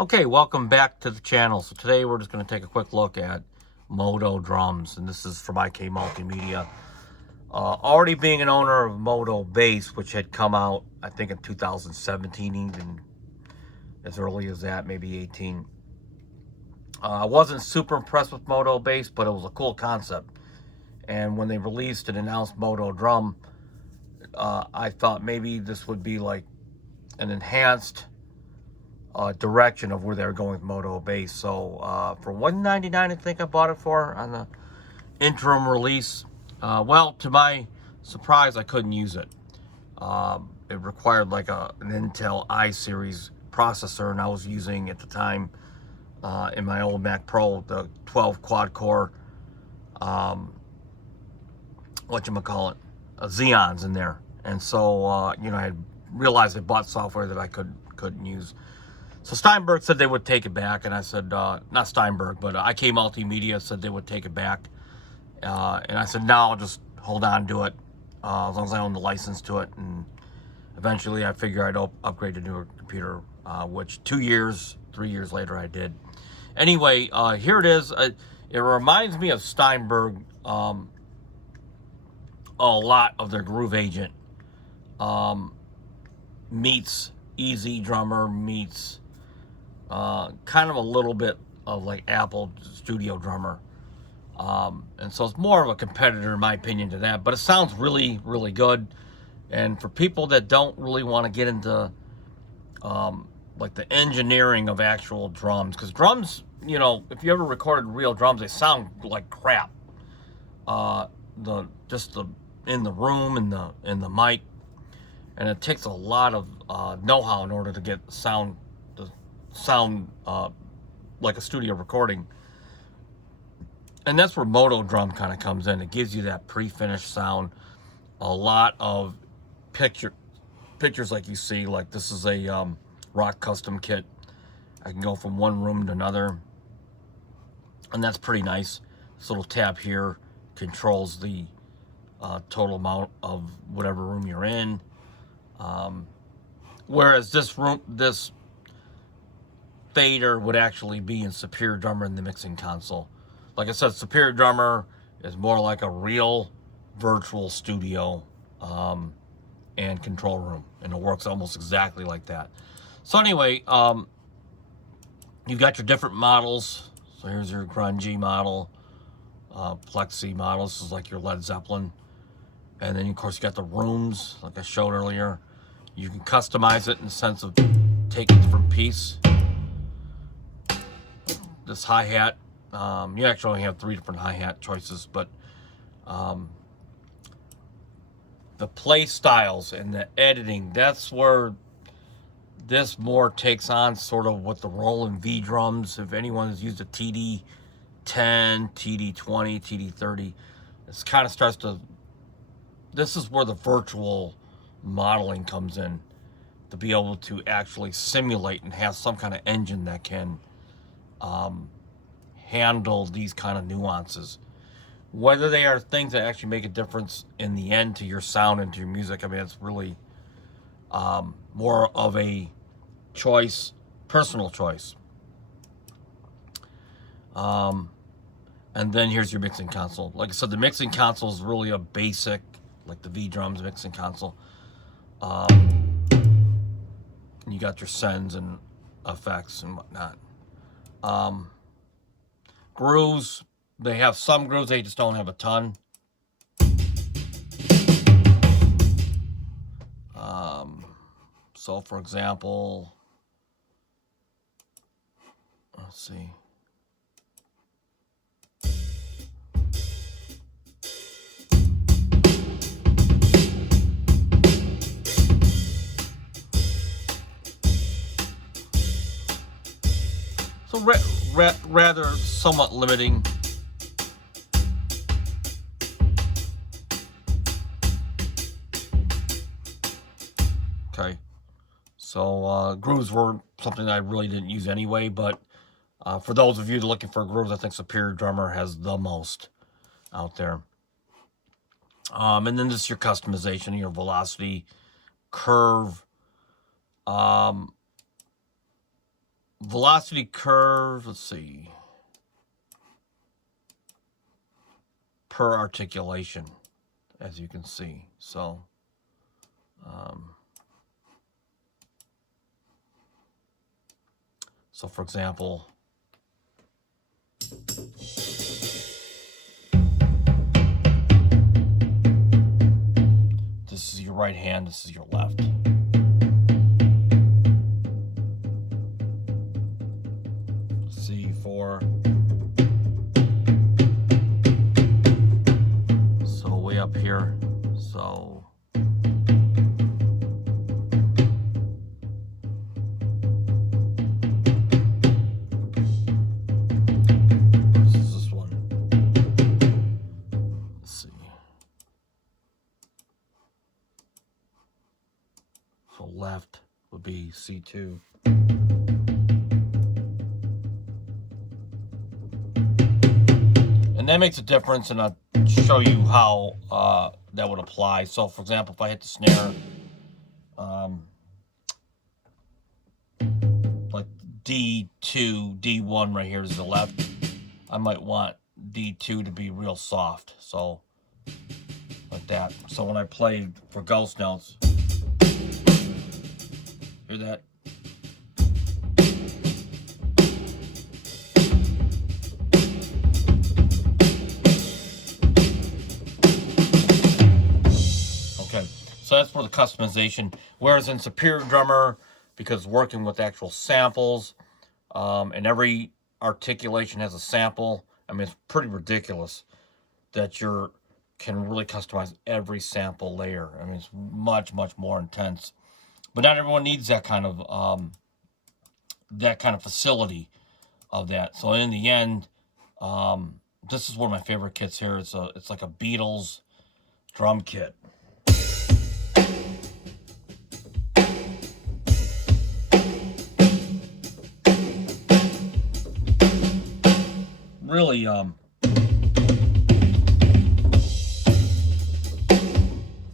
Okay, welcome back to the channel. So today we're just going to take a quick look at Modo Drums, and this is from IK Multimedia. Already being an owner of Modo Bass, which had come out, I think, in 2017, even as early as that, maybe 18. I wasn't super impressed with Modo Bass, but it was a cool concept. And when they released and announced Modo Drum, I thought maybe this would be like an enhanced direction of where they're going with Modo Bass. So for $199, I think I bought it for on the interim release. Well, to my surprise, I couldn't use it. It required like an Intel i-series processor, and I was using at the time in my old Mac Pro the 12 quad core whatchamacallit, Xeons in there. And so I had realized I bought software that I couldn't use. So Steinberg said they would take it back, and I said, not Steinberg, but IK Multimedia said they would take it back. And I said, no, I'll just hold on to it, as long as I own the license to it. And eventually I figure I'd upgrade to a newer computer, which 3 years later I did. Anyway, here it is. It reminds me of Steinberg a lot of their Groove Agent. Meets Easy Drummer, meets kind of a little bit of like Apple Studio Drummer. And so it's more of a competitor, in my opinion, to that. But it sounds really, really good. And for people that don't really want to get into like the engineering of actual drums, because drums, if you ever recorded real drums, they sound like crap. In the room and the mic, and it takes a lot of know-how in order to get sound like a studio recording. And that's where Modo Drum kind of comes in. It gives you that pre-finished sound. A lot of pictures like you see, like this is a rock custom kit. I can go from one room to another, and that's pretty nice. This little tab here controls the total amount of whatever room you're in. Whereas this fader would actually be in Superior Drummer in the mixing console. Like I said, Superior Drummer is more like a real virtual studio and control room, and it works almost exactly like that. So anyway, you've got your different models. So here's your grungy model, plexi model. This is like your Led Zeppelin. And then, of course, you got the rooms, like I showed earlier. You can customize it in the sense of taking a different piece. This hi-hat, you actually only have 3 different hi-hat choices, but the play styles and the editing, that's where this more takes on sort of what the Roland V drums, if anyone has used a TD10, TD20, TD30, it kind of starts to, this is where the virtual modeling comes in, to be able to actually simulate and have some kind of engine that can handle these kind of nuances. Whether they are things that actually make a difference in the end to your sound and to your music, I mean, it's really more of a choice, personal choice. And then here's your mixing console. Like I said, the mixing console is really a basic, like the V Drums mixing console. You got your sends and effects and whatnot. Grooves, they have some grooves, they just don't have a ton. So for example, let's see. So rather somewhat limiting. Okay, so grooves were something that I really didn't use anyway, but for those of you that are looking for grooves, I think Superior Drummer has the most out there. And then this is your customization, your velocity, curve, velocity curve, let's see, per articulation, as you can see. So so for example, this is your right hand, this is your left. C4. So way up here. So this one. Let's see. So left would be C2. And that makes a difference, and I'll show you how that would apply. So, for example, if I hit the snare, like D2, D1 right here is the left, I might want D2 to be real soft. So, like that. So when I play for ghost notes, hear that? Okay, so that's for the customization. Whereas in Superior Drummer, because working with actual samples, and every articulation has a sample, I mean, it's pretty ridiculous that you can really customize every sample layer. I mean, it's much, much more intense. But not everyone needs that kind of facility of that. So in the end, this is one of my favorite kits here. It's like a Beatles drum kit. Really,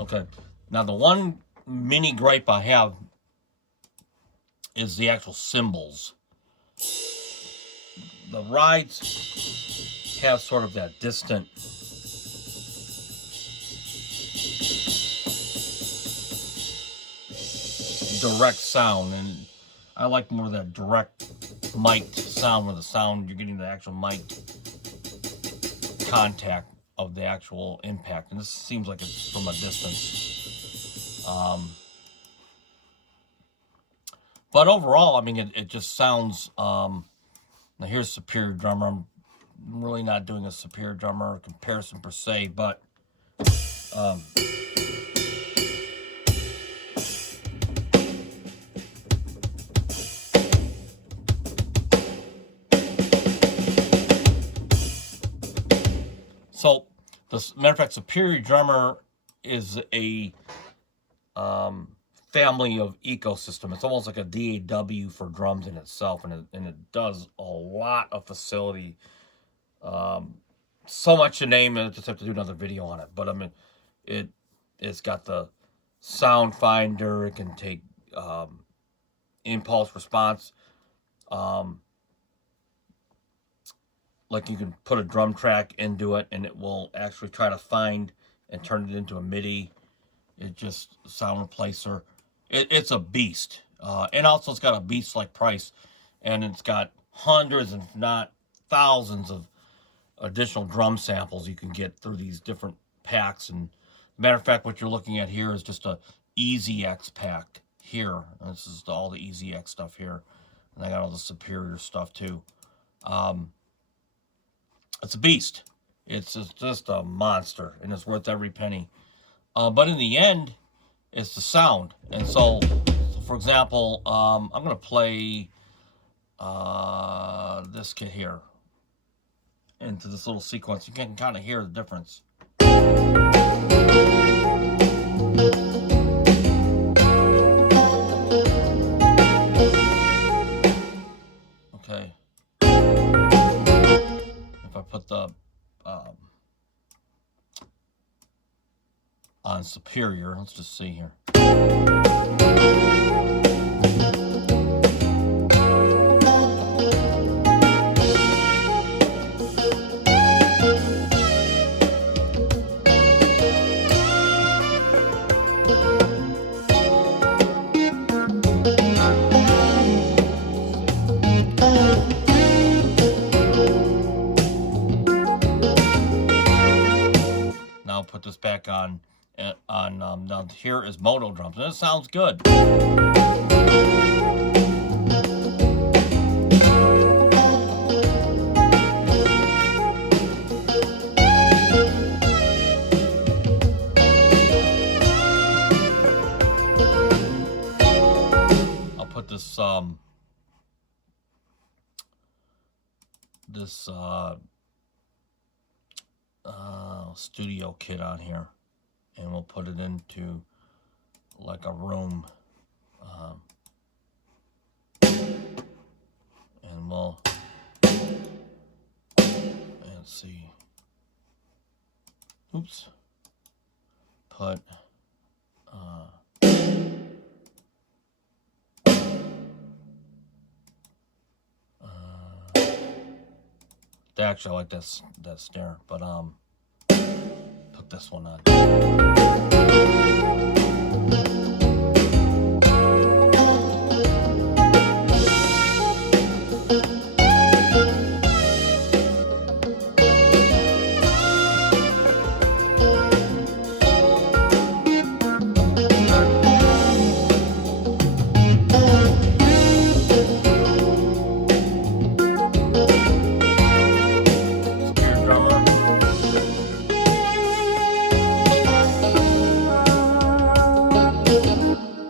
okay. Now the one mini gripe I have is the actual cymbals. The rides have sort of that distant direct sound, and I like more of that direct mic'd sound, where the sound, you're getting the actual mic contact of the actual impact, and this seems like it's from a distance. But overall, I mean, it just sounds, now here's Superior Drummer. I'm really not doing a Superior Drummer comparison per se, but so, matter of fact, Superior Drummer is a family of ecosystem. It's almost like a DAW for drums in itself, and it does a lot of facility. So much to name, and I just have to do another video on it. But I mean, it's got the sound finder. It can take impulse response. Like, you can put a drum track into it, and it will actually try to find and turn it into a MIDI. It just sound replacer. It's a beast, and also it's got a beast-like price, and it's got hundreds, if not thousands, of additional drum samples you can get through these different packs. And matter of fact, what you're looking at here is just a EZX pack here. And this is all the EZX stuff here, and I got all the Superior stuff too. It's a beast. It's just a monster, and it's worth every penny. But in the end, it's the sound. And so for example, I'm going to play this kit here into this little sequence. You can kind of hear the difference. Okay. If I put the on Superior, let's just see here. back on now here is Modo Drums, and it sounds good. I'll put this studio kit on here, and we'll put it into like a room, and we'll see. Oops. Put actually I like that snare, but put this one on.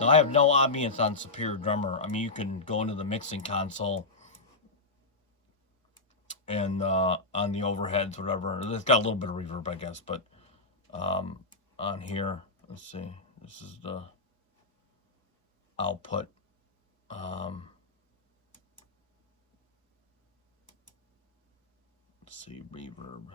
I have no ambience on Superior Drummer. I mean, you can go into the mixing console and on the overheads, whatever. It's got a little bit of reverb, I guess, but on here, let's see. This is the output. Let's see, reverb.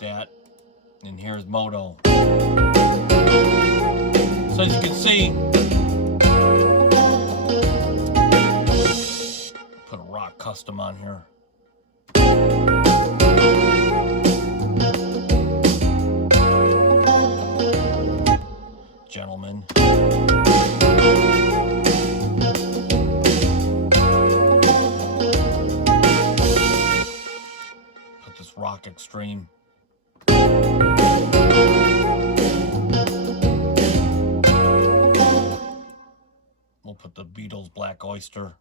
That, and here's Modo. So as you can see, put a rock custom on here. Gentlemen. Put this rock extreme. We'll put the Beatles Black Oyster.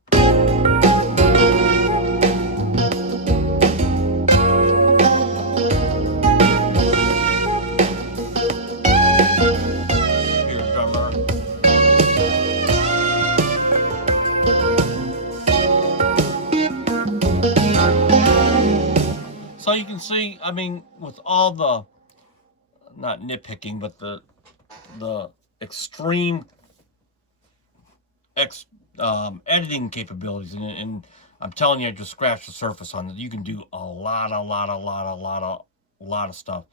Superior Drummer. So you can see, I mean, with all the, not nitpicking, but the extreme editing capabilities, and I'm telling you, I just scratched the surface on it. You can do a lot of stuff.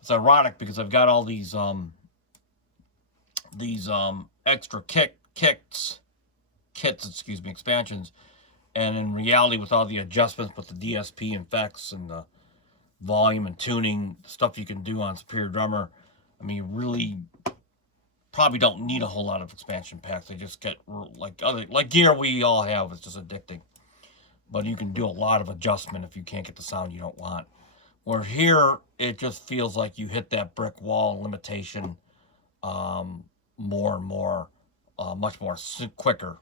It's ironic because I've got all these extra kits, expansions, and in reality, with all the adjustments with the DSP effects and the volume and tuning stuff you can do on Superior Drummer, I mean, really probably don't need a whole lot of expansion packs. They just get like gear we all have. It's just addicting. But you can do a lot of adjustment if you can't get the sound you don't want. Where here, it just feels like you hit that brick wall limitation more and more, much more quicker.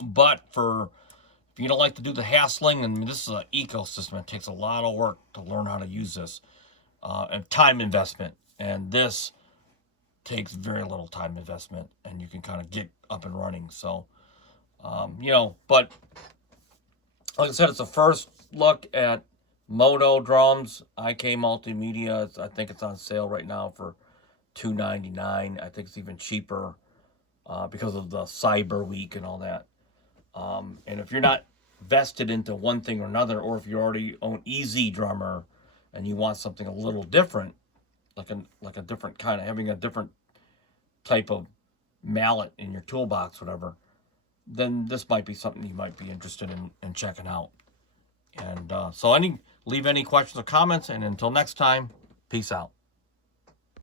But if you don't like to do the hassling, and this is an ecosystem, it takes a lot of work to learn how to use this, and time investment. And this takes very little time investment, and you can kind of get up and running. So, but like I said, it's a first look at Modo Drums, IK Multimedia. I think it's on sale right now for $2.99. I think it's even cheaper because of the Cyber Week and all that. And if you're not vested into one thing or another, or if you already own Easy Drummer and you want something a little different, like a different kind of, having a different type of mallet in your toolbox, whatever, then this might be something you might be interested in checking out. And so leave any questions or comments, and until next time, peace out.